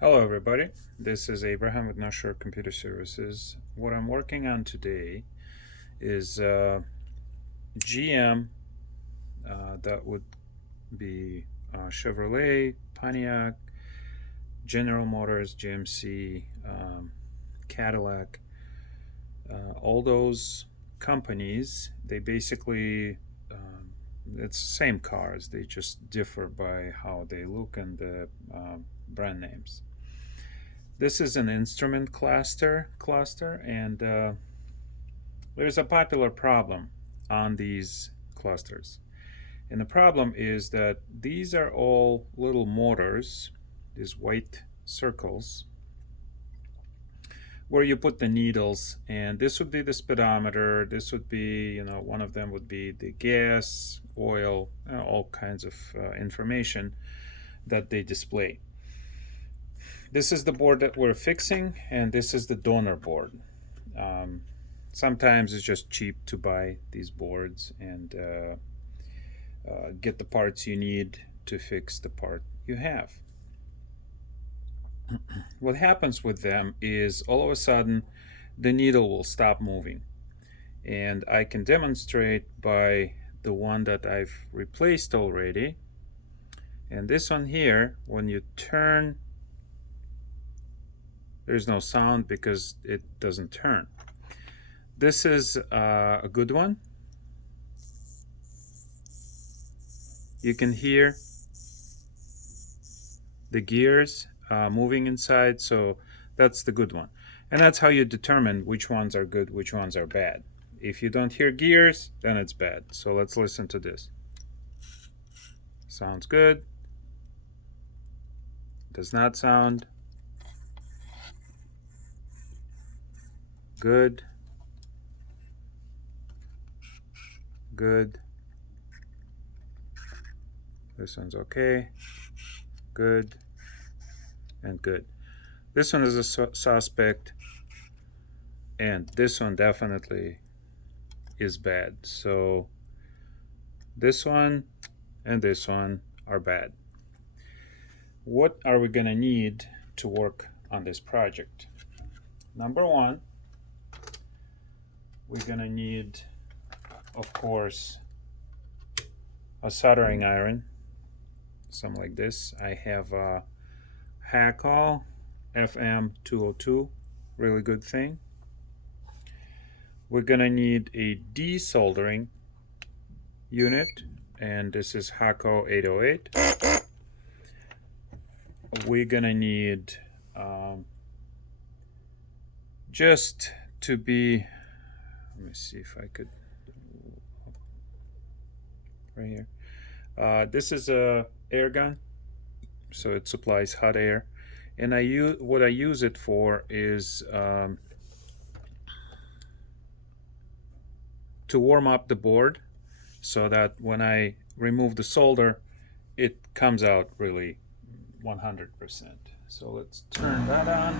Hello everybody, this is Abraham with North Shore Computer Services. What I'm working on today is GM, that would be Chevrolet, Pontiac, General Motors, GMC, Cadillac, all those companies, they basically, it's the same cars, they just differ by how they look and the brand names. This is an instrument cluster, and there's a popular problem on these clusters. And the problem is that these are all little motors, these white circles, where you put the needles. And this would be the speedometer. This would be, one of them would be the gas, oil, all kinds of information that they display. This is the board that we're fixing, and this is the donor board. Um, Sometimes it's just cheap to buy these boards and get the parts you need to fix the part you have. What happens with them is all of a sudden the needle will stop moving. And I can demonstrate by the one that I've replaced already. And this one here, when you turn, there's no sound because it doesn't turn. This is a good one. You can hear the gears moving inside, so that's the good one. And that's how you determine which ones are good, which ones are bad. If you don't hear gears, then it's bad. So let's listen to this. Sounds good. Does not sound good. Good. This one's okay. Good. And good. This one is a suspect, and this one definitely is bad. So this one and this one are bad. What are we gonna need to work on this project? Number one, we're gonna need, of course, a soldering iron, something like this. I have a Hackall FM202, really good thing. We're gonna need a desoldering unit, and this is Hackall 808. We're gonna need just to be, let me see if I could, right here. This is a air gun, so it supplies hot air, and what I use it for is to warm up the board, so that when I remove the solder, it comes out really 100%. So let's turn that on.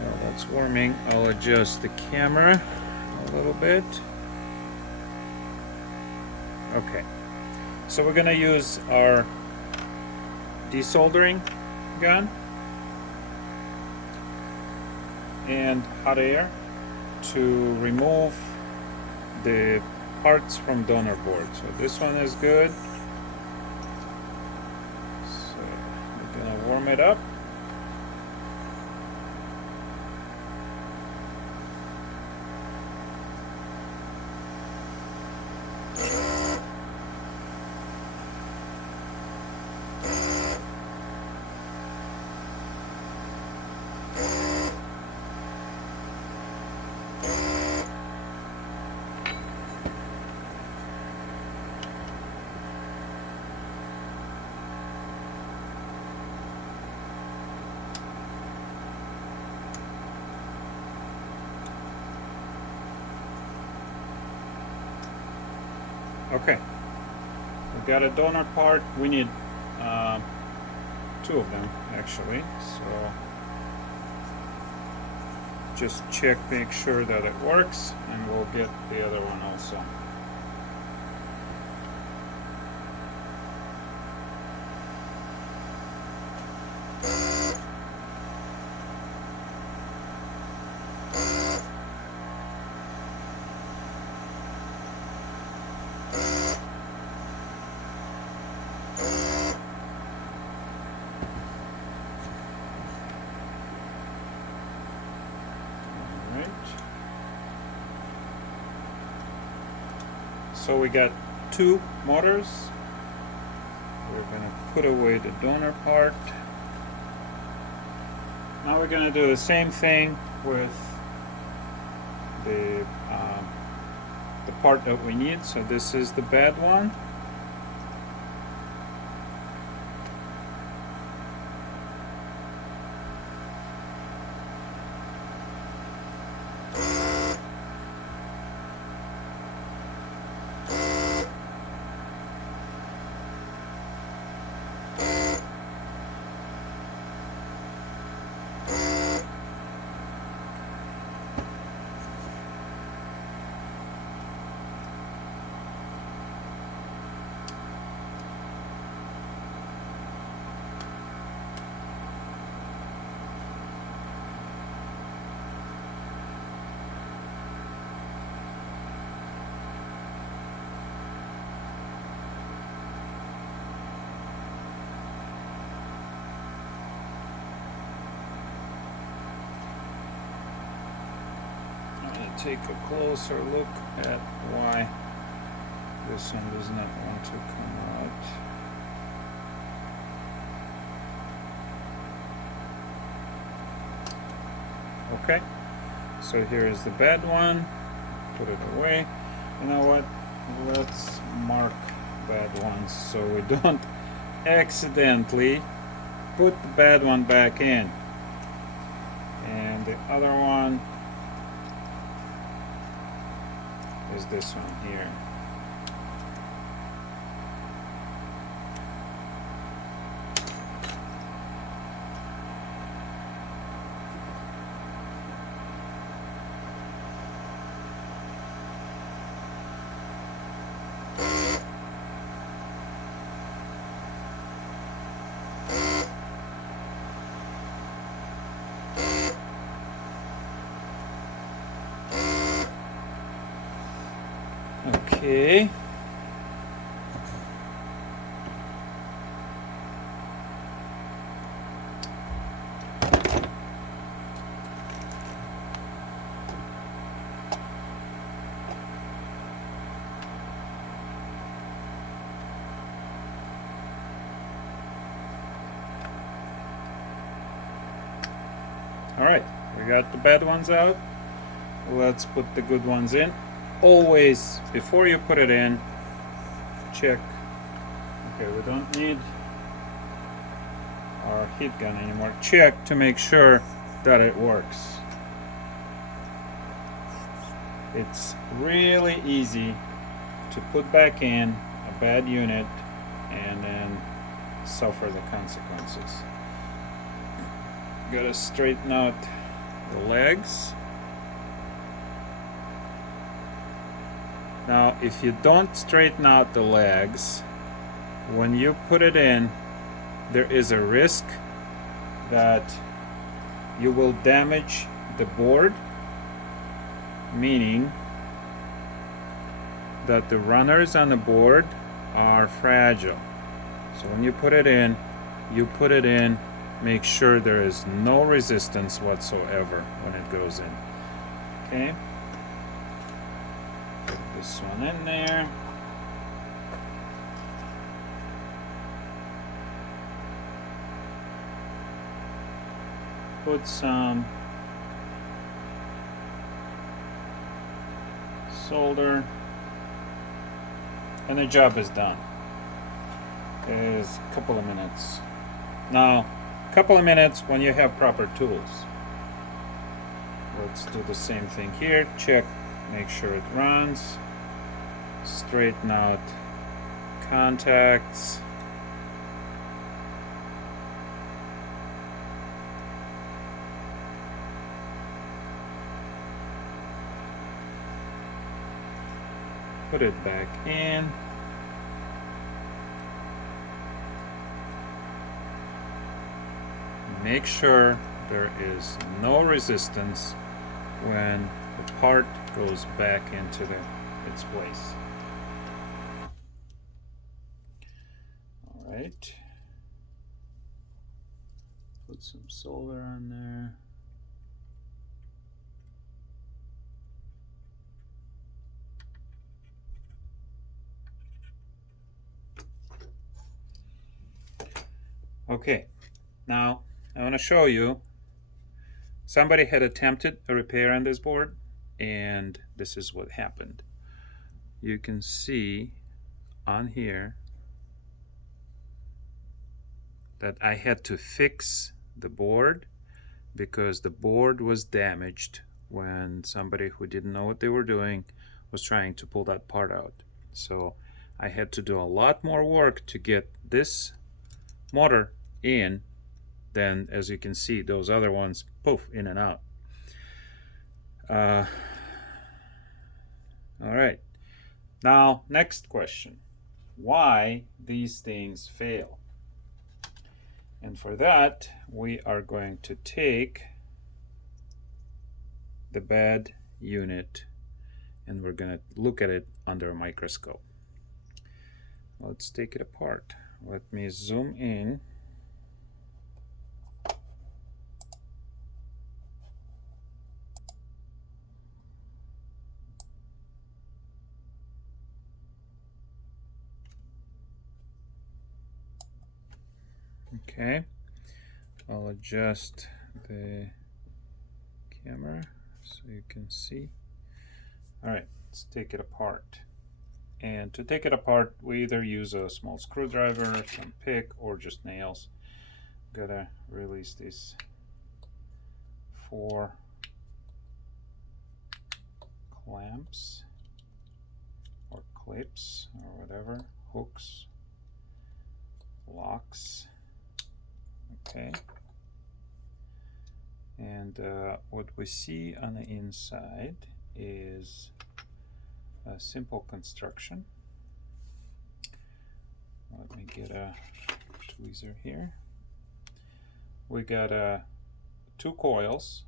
While that's warming, I'll adjust the camera a little bit. Okay, so we're gonna use our desoldering gun and hot air to remove the parts from donor board. So this one is good. So we're gonna warm it up. Okay, we've got a donor part. We need two of them actually. So just check, make sure that it works, and we'll get the other one also. So we got two motors. We're gonna put away the donor part. Now we're gonna do the same thing with the part that we need. So this is the bad one. Take a closer look at why this one does not want to come out. Okay, so here is the bad one. Put it away. You know what? Let's mark bad ones so we don't accidentally put the bad one back in. And the other one is this one here. Okay. All right, we got the bad ones out. Let's put the good ones in. Always, before you put it in, check. Okay, we don't need our heat gun anymore. Check to make sure that it works. It's really easy to put back in a bad unit and then suffer the consequences. Gotta straighten out the legs. Now, if you don't straighten out the legs, when you put it in, there is a risk that you will damage the board, meaning that the runners on the board are fragile. So when you put it in, make sure there is no resistance whatsoever when it goes in. Okay? Put this one in there. Put some solder, and the job is done. It's a couple of minutes. Now, a couple of minutes when you have proper tools. Let's do the same thing here. Check, make sure it runs. Straighten out contacts. put it back in. Make sure there is no resistance when the part goes back into its place. All right. Put some solder on there. Okay, now I want to show you. Somebody had attempted a repair on this board, and this is what happened. You can see on here that I had to fix the board because the board was damaged when somebody who didn't know what they were doing was trying to pull that part out. So I had to do a lot more work to get this motor in than, as you can see, those other ones, poof, in and out. All right, now next question, why these things fail? And for that, we are going to take the bad unit and we're going to look at it under a microscope. Let's take it apart. Let me zoom in. Okay, I'll adjust the camera so you can see. All right, let's take it apart. And to take it apart, we either use a small screwdriver, some pick, or just nails. Gotta release these 4 clamps or clips or whatever, hooks, locks. Okay. And what we see on the inside is a simple construction. Let me get a tweezer here. We got 2 coils.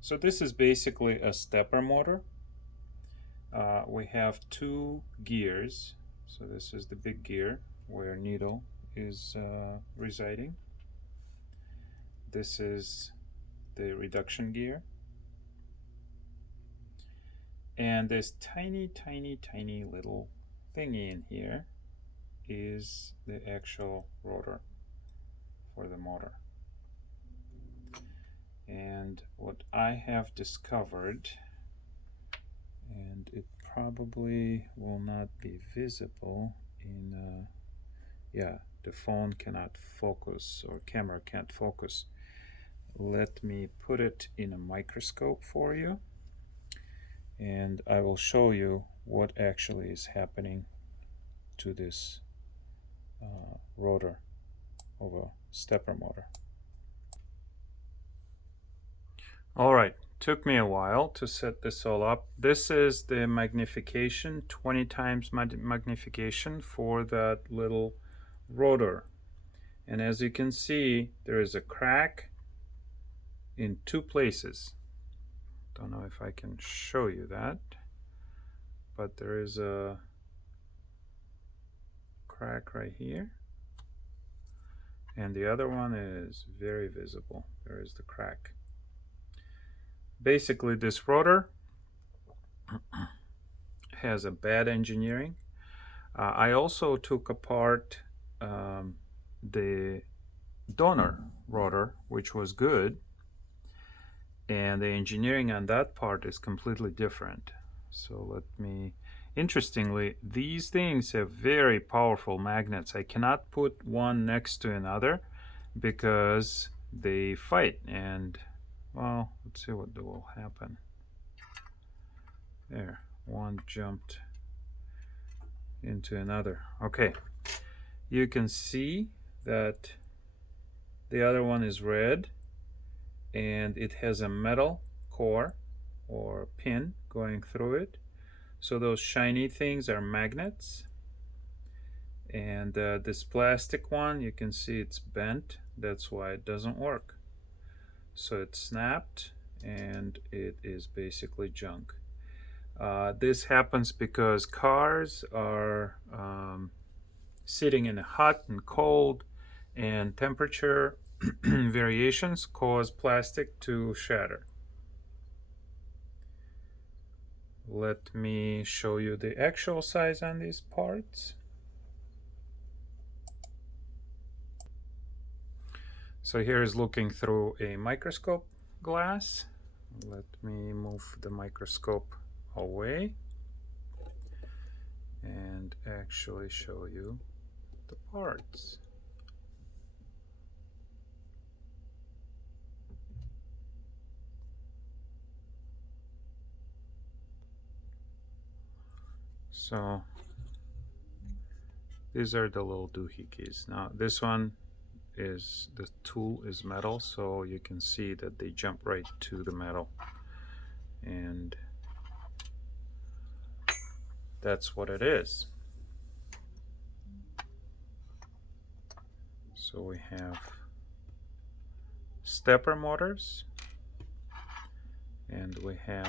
So this is basically a stepper motor. We have 2 gears. So this is the big gear where needle is residing. This is the reduction gear. And this tiny little thingy in here is the actual rotor for the motor. And what I have discovered, and it probably will not be visible in yeah, the phone cannot focus or camera can't focus. Let me put it in a microscope for you, and I will show you what actually is happening to this rotor of a stepper motor. All right, took me a while to set this all up. This is the magnification, 20 times magnification for that little rotor. And as you can see, there is a crack in 2 places. Don't know if I can show you that, but there is a crack right here. And the other one is very visible. There is the crack. Basically, this rotor has a bad engineering. I also took apart the donor rotor, which was good, and the engineering on that part is completely different. So let me, interestingly, these things have very powerful magnets. I cannot put one next to another because they fight, and well, let's see what will happen. There, one jumped into another. Okay, you can see that the other one is red and it has a metal core or pin going through it. So those shiny things are magnets, and this plastic one, you can see it's bent. That's why it doesn't work. So it's snapped and it is basically junk. This happens because cars are sitting in hot and cold, and temperature variations cause plastic to shatter. Let me show you the actual size on these parts. So here is looking through a microscope glass. Let me move the microscope away and actually show you the parts. So these are the little doohickeys. Now this one is, the tool is metal, so you can see that they jump right to the metal, and that's what it is. So we have stepper motors, and we have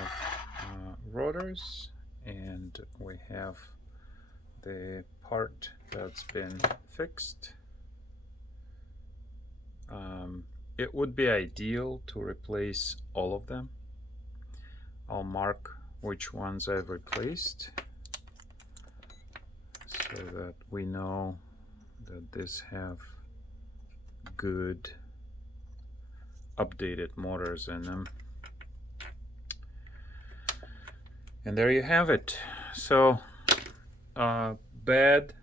rotors, and we have the part that's been fixed. It would be ideal to replace all of them. I'll mark which ones I've replaced so that we know that these have good updated motors in them. And there you have it. So bad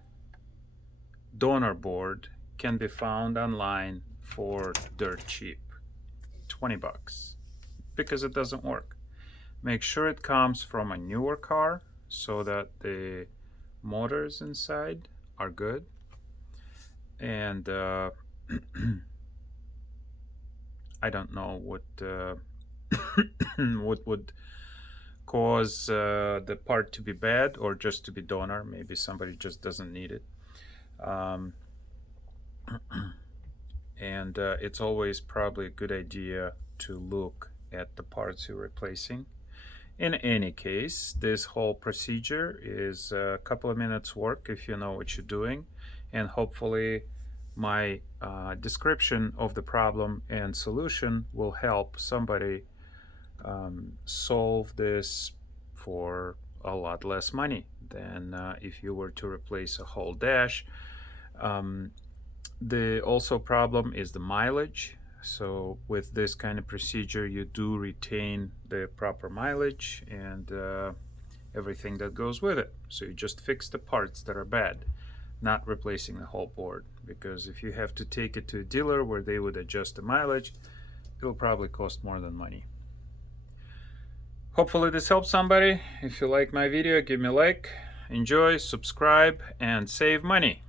donor board can be found online for dirt cheap, 20 bucks, because it doesn't work. Make sure it comes from a newer car so that the motors inside are good, and I don't know what what would cause the part to be bad or just to be donor. Maybe somebody just doesn't need it. And it's always probably a good idea to look at the parts you're replacing. In any case, this whole procedure is a couple of minutes work if you know what you're doing, and hopefully my description of the problem and solution will help somebody solve this for a lot less money than if you were to replace a whole dash. The also problem is the mileage. So with this kind of procedure, you do retain the proper mileage and everything that goes with it. So you just fix the parts that are bad, not replacing the whole board. Because if you have to take it to a dealer where they would adjust the mileage, it'll probably cost more than money. Hopefully this helps somebody. If you like my video, give me a like, enjoy, subscribe, and save money.